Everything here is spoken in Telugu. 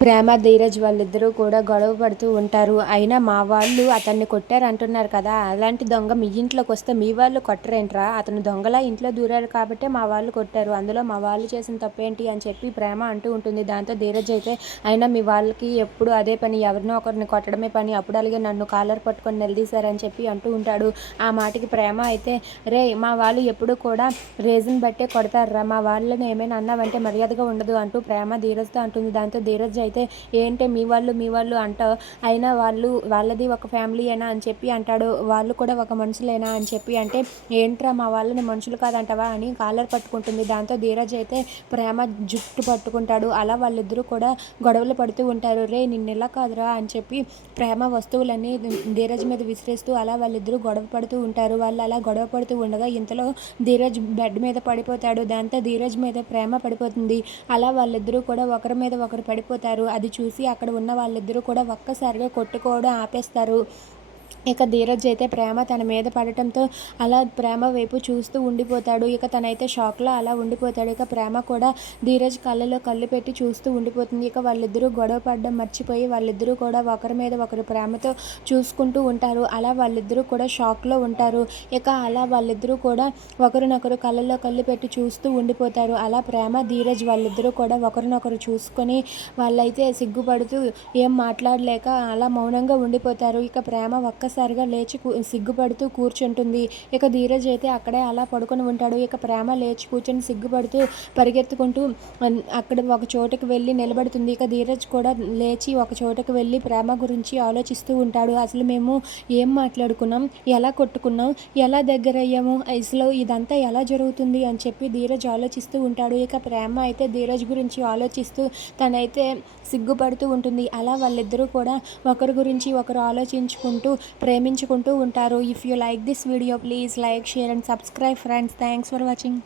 ప్రేమ ధీరజ్ వాళ్ళిద్దరూ కూడా గొడవ పడుతూ ఉంటారు. అయినా మా వాళ్ళు అతన్ని కొట్టారు అంటున్నారు కదా అలాంటి దొంగ మీ ఇంట్లోకి వస్తే మీ వాళ్ళు కొట్టరేంట్రా? అతను దొంగలా ఇంట్లో దూరారు కాబట్టే మా వాళ్ళు కొట్టారు. అందులో మా వాళ్ళు చేసిన తప్పేంటి అని చెప్పి ప్రేమ అంటూ ఉంటుంది. దాంతో ధీరజ్ అయితే అయినా మీ వాళ్ళకి ఎప్పుడు అదే పని ఎవరినో ఒకరిని కొట్టడమే పని అప్పుడు అలాగే నన్ను కాలర్ పట్టుకొని నిలదీశారని చెప్పి అంటూ ఉంటాడు. ఆ మాటకి ప్రేమ అయితే రే మా వాళ్ళు ఎప్పుడు కూడా రీజన్ బట్టే కొడతారురా. మా వాళ్ళని ఏమైనా అన్నావంటే మర్యాదగా ఉండదు అంటూ ప్రేమ ధీరజ్తో అంటుంది. దాంతో ధీరజ్ అయితే ఏంటే మీ వాళ్ళు మీ వాళ్ళు అంట అయినా వాళ్ళు వాళ్ళది ఒక ఫ్యామిలీ అయినా అని చెప్పి అంటాడు. వాళ్ళు కూడా ఒక మనుషులేనా అని చెప్పి అంటే ఏంట్రా మా వాళ్ళని మనుషులు కాదంటవా అని కాలర్ పట్టుకుంటుంది. దాంతో ధీరజ్ అయితే ప్రేమ జుట్టు పట్టుకుంటాడు. అలా వాళ్ళిద్దరూ కూడా గొడవలు పడుతూ ఉంటారు. రే నిన్నెలా కాదురా అని చెప్పి ప్రేమ వస్తువులన్నీ ధీరజ్ మీద విసిరేస్తూ అలా వాళ్ళిద్దరూ గొడవ పడుతూ ఉంటారు. వాళ్ళు అలా గొడవ పడుతూ ఉండగా ఇంతలో ధీరజ్ బెడ్ మీద పడిపోతాడు. దాంతో ధీరజ్ మీద ప్రేమ పడిపోతుంది. అలా వాళ్ళిద్దరూ కూడా ఒకరి మీద ఒకరు పడిపోతారు. అది చూసి అక్కడ ఉన్న వాళ్ళిద్దరూ కూడా ఒక్కసారిగా కొట్టుకోవడం ఆపేస్తారు. ఇక ధీరజ్ అయితే ప్రేమ తన మీద పడటంతో అలా ప్రేమ వైపు చూస్తూ ఉండిపోతాడు. ఇక తనైతే షాక్లో అలా ఉండిపోతాడు. ఇక ప్రేమ కూడా ధీరజ్ కళ్ళలో కళ్ళు పెట్టి చూస్తూ ఉండిపోతుంది. ఇక వాళ్ళిద్దరూ గొడవ పడడం మర్చిపోయి వాళ్ళిద్దరూ కూడా ఒకరి మీద ఒకరు ప్రేమతో చూసుకుంటూ ఉంటారు. అలా వాళ్ళిద్దరూ కూడా షాక్లో ఉంటారు. ఇక అలా వాళ్ళిద్దరూ కూడా ఒకరినొకరు కళ్ళలో కళ్ళు పెట్టి చూస్తూ ఉండిపోతారు. అలా ప్రేమ ధీరజ్ వాళ్ళిద్దరూ కూడా ఒకరినొకరు చూసుకొని వాళ్ళైతే సిగ్గుపడుతూ ఏం మాట్లాడలేక అలా మౌనంగా ఉండిపోతారు. ఇక ప్రేమ ఒక్కసారిగా లేచి సిగ్గుపడుతూ కూర్చుంటుంది. ఇక ధీరజ్ అయితే అక్కడే అలా పడుకొని ఉంటాడు. ఇక ప్రేమ లేచి కూర్చొని సిగ్గుపడుతూ పరిగెత్తుకుంటూ అక్కడ ఒక చోటుకి వెళ్ళి నిలబడుతుంది. ఇక ధీరజ్ కూడా లేచి ఒక చోటకి వెళ్ళి ప్రేమ గురించి ఆలోచిస్తూ ఉంటాడు. అసలు మేము ఏం మాట్లాడుకున్నాం? ఎలా కొట్టుకున్నాం? ఎలా దగ్గర అయ్యాము అసలు ఇదంతా ఎలా జరుగుతుంది? అని చెప్పి ధీరజ్ ఆలోచిస్తూ ఉంటాడు. ఇక ప్రేమ అయితే ధీరజ్ గురించి ఆలోచిస్తూ తనైతే సిగ్గుపడుతూ ఉంటుంది. అలా వాళ్ళిద్దరూ కూడా ఒకరి గురించి ఒకరు ఆలోచించుకుంటూ ప్రేమించుకుంటూ ఉంటారు. If you like this video please like share and subscribe friends thanks for watching